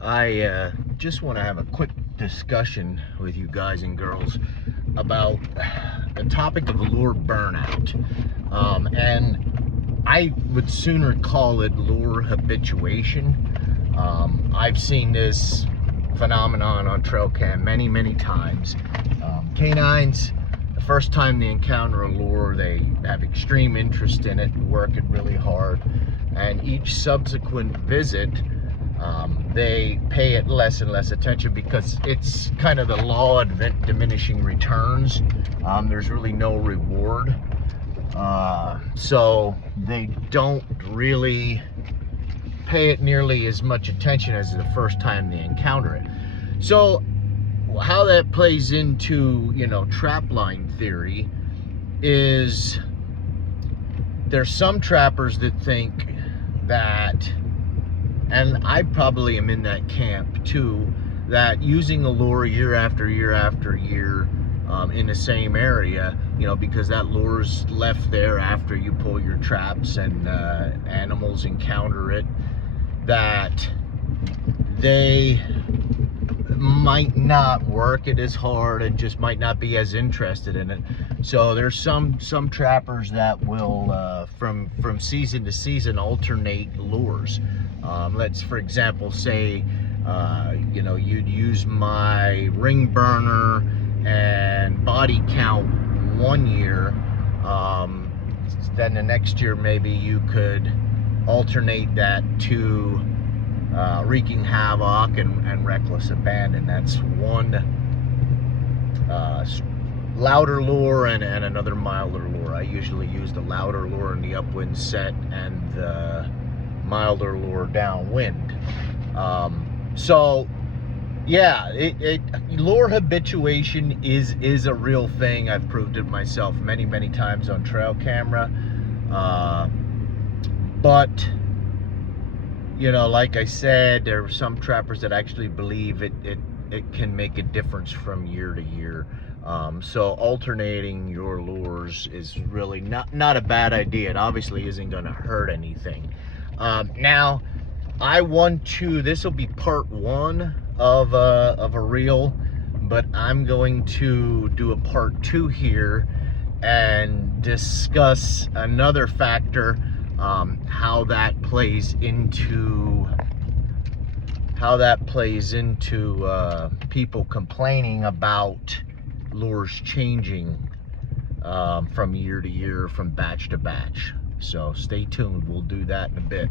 I just want to have a quick discussion with you guys and girls about the topic of lure burnout. And I would sooner call it lure habituation. I've seen this phenomenon on trail cam many times. Canines, the first time they encounter a lure, they have extreme interest in it, work it really hard, and each subsequent visit they pay it less and less attention because it's kind of the law of diminishing returns. There's really no reward, so they don't really pay it nearly as much attention as the first time they encounter it. So how that plays into, trap line theory is there's some trappers that think that, and I probably am in that camp too, that using a lure year after year after year in the same area, because that lure's left there after you pull your traps and animals encounter it, that they might not work it as hard and just might not be as interested in it. So there's some trappers that will from season to season alternate lures. Let's, for example, say you'd use my ring burner and body count one year, then the next year maybe you could alternate that to wreaking havoc and reckless abandon. That's one louder lure and another milder lure. I usually use the louder lure in the upwind set and the milder lure downwind. So yeah, lure habituation is a real thing. I've proved it myself many times on trail camera, but like I said, there are some trappers that actually believe it can make a difference from year to year. So alternating your lures is really not a bad idea. It obviously isn't going to hurt anything. Now, this will be part one of a reel, but I'm going to do a part two here and discuss another factor, how that plays into people complaining about lures changing from year to year, from batch to batch. So stay tuned, we'll do that in a bit.